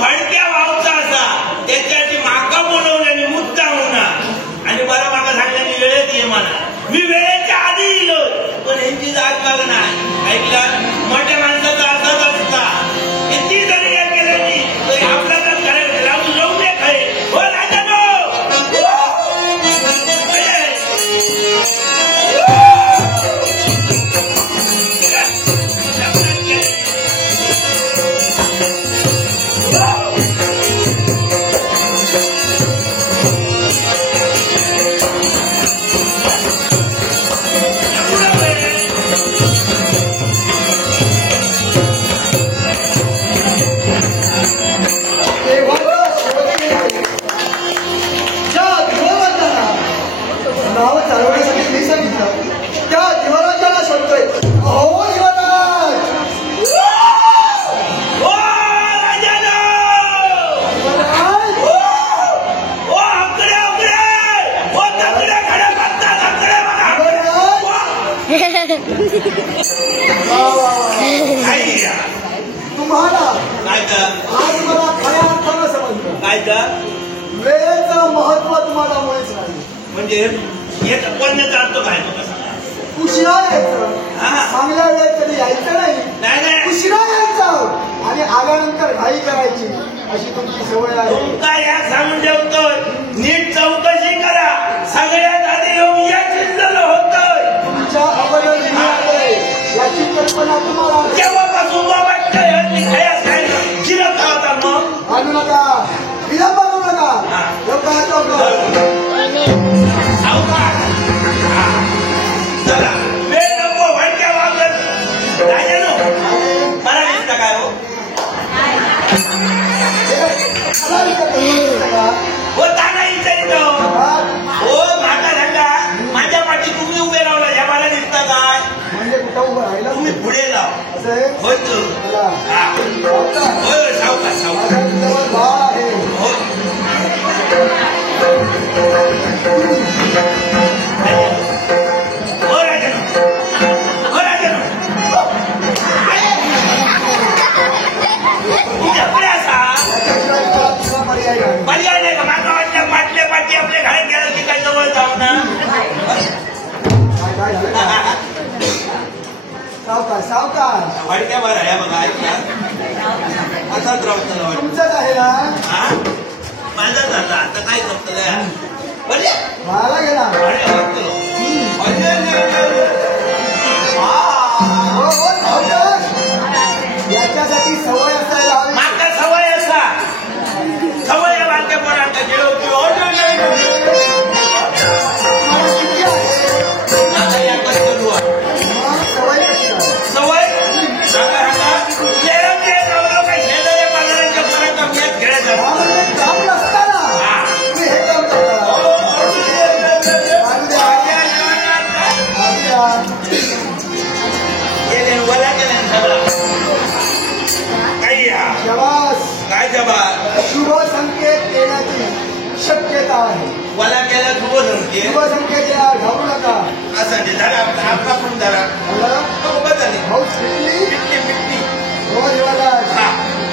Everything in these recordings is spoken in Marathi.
भडक्या वावचा असा त्याच्याची माका बोलवल्याने मुद्दा होणार आणि बरं माका सांगल्याने वेळेत ये म्हणा. मी वेळेच्या आधी येलो पण यांची जाग बघ नाही. ऐकलं मोठ्या माणसाचा असाच असता किती जरी हे केलं नाही तरी आपल्यालाच करायचं लावून लावून दे खरे. हो राजानो तुम्हाला आज मला खऱ्या अर्थानं समजलं काय तर वेळेचं महत्व तुम्हाला मुळेच नाही. म्हणजे हे बोलण्याचा अर्थ काय तो कसा उशिरा यायचं चांगल्या वेळेत कधी यायचं नाही. उशिरा यायचं आणि आल्यानंतर घाई करायची अशी तुमची सवय आहे. तुमचा या सांगून ठेवतोय नीट चौकशी करा. सगळ्यात आधी येऊन या चिंतलं होतोय. तुमच्या अगोदर याची कल्पना तुम्हाला केव्हापासून वाटतंय चिरत होता मग आणू नका विलंब करू नका. चला वेळ नको भडक्या वागत राजानो मला दिसतं काय हो ताना विचारित हो माता सांगा माझ्या पाठी तुम्ही उभे राहला या मला दिसता काय म्हणजे कुठं उभं राहिलं तुम्ही पुढे लाव होय तू होय सावकाश सावकाश हो पर्याय नाही का माझा वाटल्या पाटल्या पाठी आपल्या घरात गेलं की काय जवळ जाऊ ना. सावकाश सावकाश भडक्या बरं आहे बघा ऐकला असाच राहतो तुमचंच आहे ना. माझाच आता आता काय करतो मला गेला याच्यासाठी सवय असायला हवी. माका सवय असा सवय बारक्या पोरांना गेलो की आता याकच करू सवय सवय काही शेजारी बाजारांच्या पोरांचा मॅच खेळायचा काम नसताना तुम्ही हे काम करता. काय जबाब शुभ संकेत येण्याची शक्यता आहे. मला केला शुभ संकेत शुभ संकेत या घालू नका. असं ते झाला आपला पण झाला बदलली भाऊ पिटली पिटली पिटली हो देवादास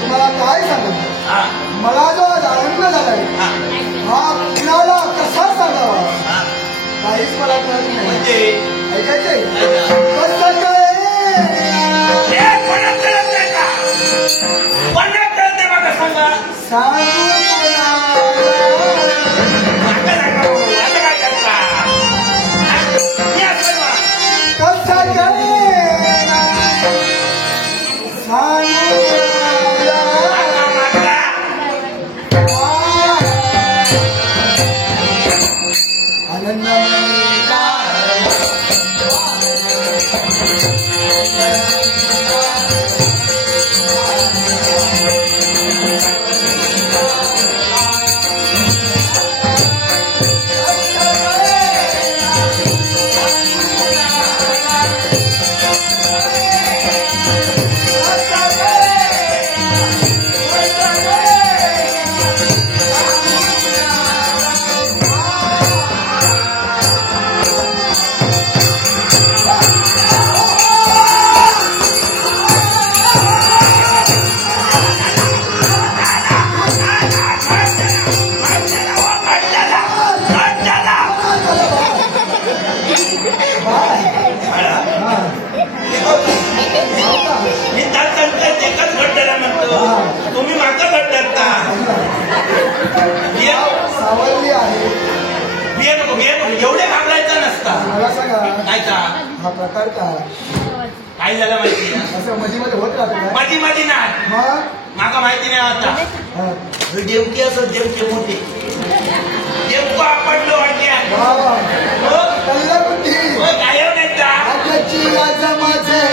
तुम्हाला काय सांगू मला जो आज आनंद झालाय हा कुणाला कसा सांगावा काहीच मला कळत नाही. म्हणजे ऐकायचंय कसं काय सांगू एवढे घाबरायचा नसता. मला सांगा काय का हा प्रकार काय झालं माहिती आहे? असं मध्ये मध्ये होत राहतं मध्ये मध्ये नाही मग माका माहिती नाही आता. देवकी असं देवके मोठे देवको आपडलो वाटल्या काय नाही का माझे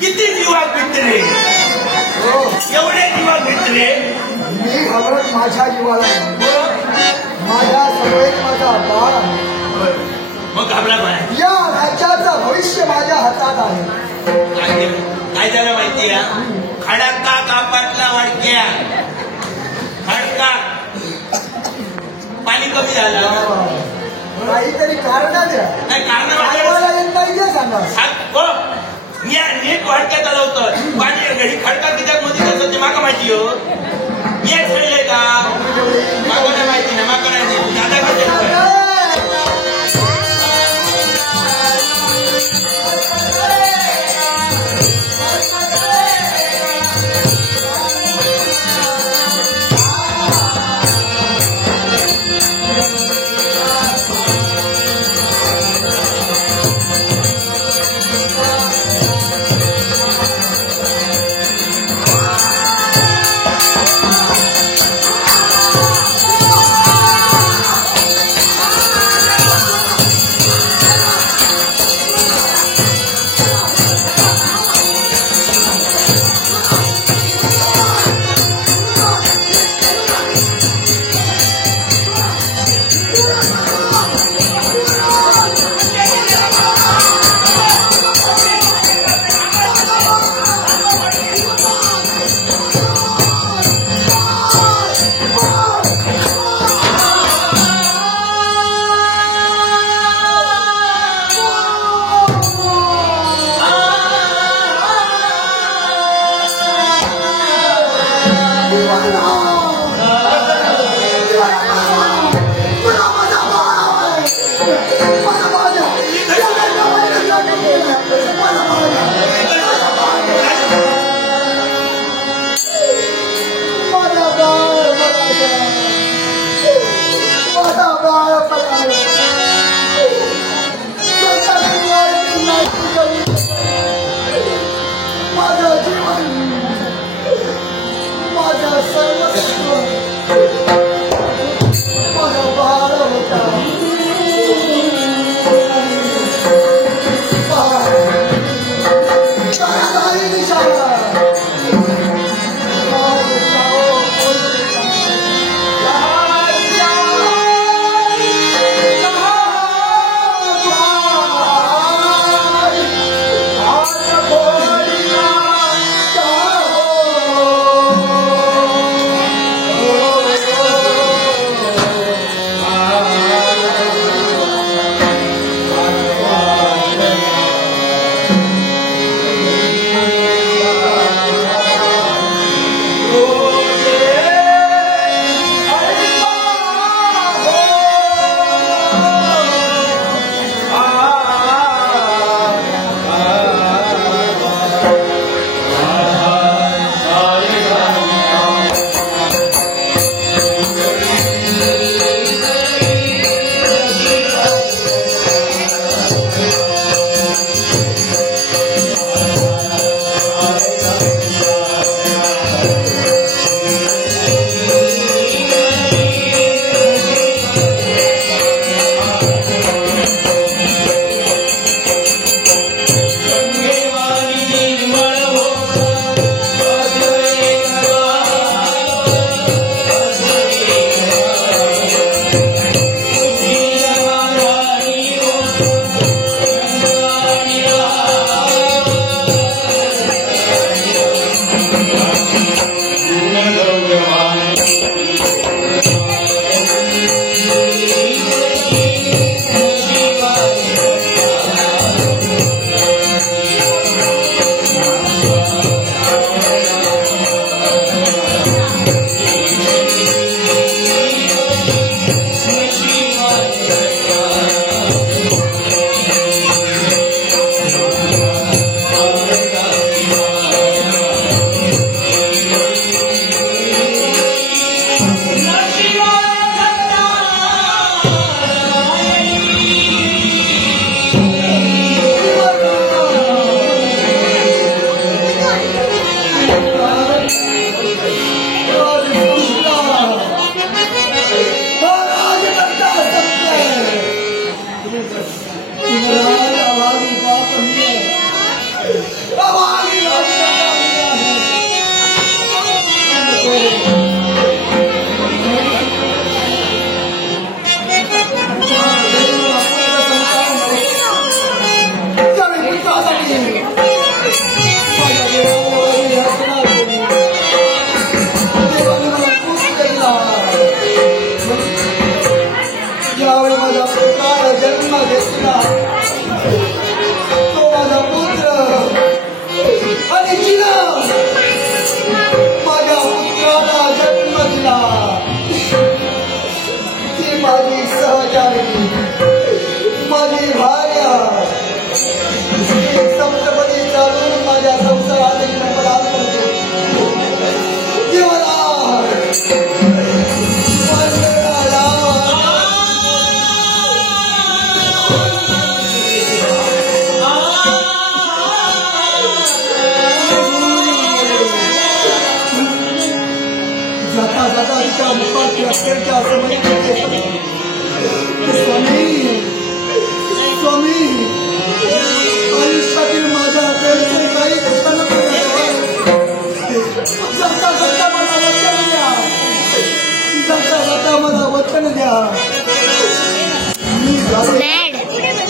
किती जीवा भेटले एवढे जीवा भेटले मी घाबरत माझ्या जीवाला माझ्या सगळेच माझा बाळ आहे. मग घाबरा काय या राज्याचं भविष्य माझ्या हातात आहे. काय झालं माहितीये खडका कापातला वाटक्या खडका पाणी कमी झालं काहीतरी कारण द्या नाही आम्हाला येत नाही ते सांगा. नीट वाटक्या चालवतं पाणी ही खडका कित्याक मध्ये कसं ते माका माहिती हो मी ठरलंय का माका नाही माहिती नाही माका नाही दादा कसं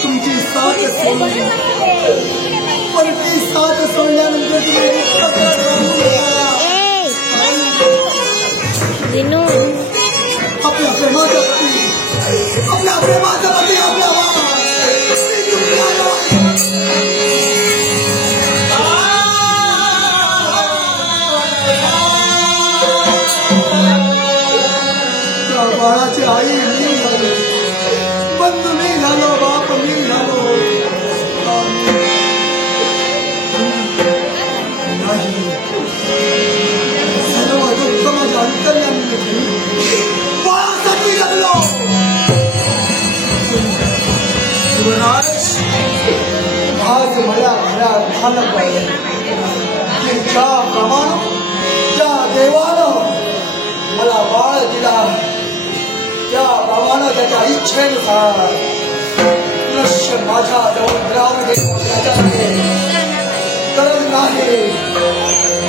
तुमची साथ सोडली पण ती साथ सोडल्यानंतर आपल्या प्रेमाच्या प्रती आपल्या बाळाची आई मी झालो, बंधू मी झालो, बाप मी झालो. सर्व दुःख माझ्या अंतर्यामी बाळासाठी जगलो. आज मला घरात भानक पाहिजे की ज्याप्रमाणे त्या देवानं मला बाळ दिला त्याप्रमाणे त्याच्या इच्छेनुसार दृश्य माझ्या जवळ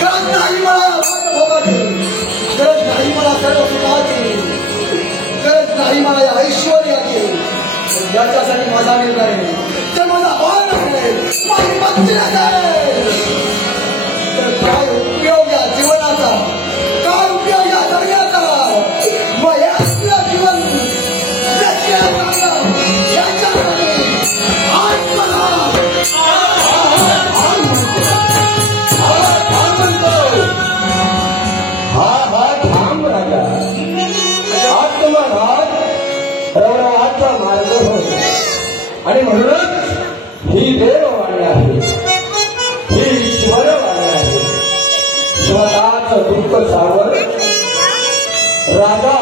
गरज नाही मला भोगाची, गरज नाही मला सर्व सुखाची, गरज नाही मला या ऐश्वर्याची. याच्यासाठी माझा निर्णय ते माझा बाळ नसेल, माझी पत्नी असेल तर काय उपयोग या जीवनाचा, काय उपयोग या जगण्याचा. मग हे असलं जीवन आणि म्हणूनच ही देववाणी आहे, ही ईश्वरवाणी आहे. स्वतःच दुःख सावर राजा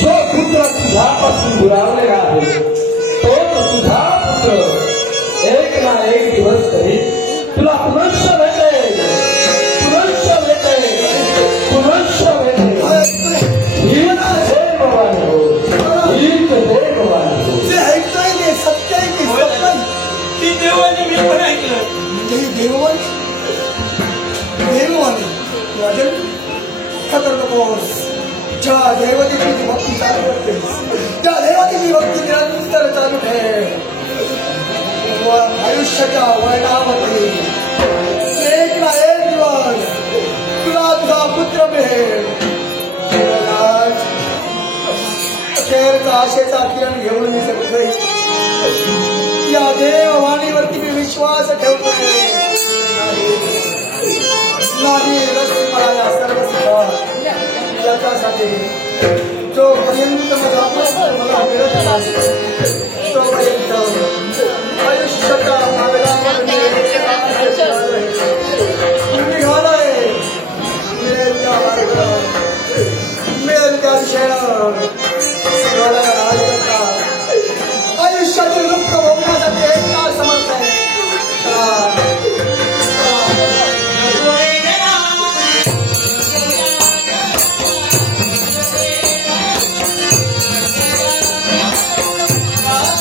जो पुत्र तुझ्यापासून दुरावलेला आहे तोच तुझा पुत्र एक ना एक दिवस तरी तुला पुनश्च भेटेल, पुनश्च भेटेल, पुनश्च भेटेल. हीच देववाणी हो, हीच देववाणी हो. ती देवानी मी पण ऐकलं. देववाणी खतर नको ज्या देवतेची जी भक्ती चालू करते त्या देवतेची भक्ती निरंतर चालू ठेव व आयुष्याच्या वळणावरती एक ना एक दिवस तुला तुझा पुत्र मिळेल अखेरचा आशेचा किरण घेऊन मी सगळे या देववाणीवरती मी विश्वास ठेवतो नाही रस मला या सर्व सुखा याच्यासाठी जोपर्यंत मला मिळत नाही तोपर्यंत आयुष्याचा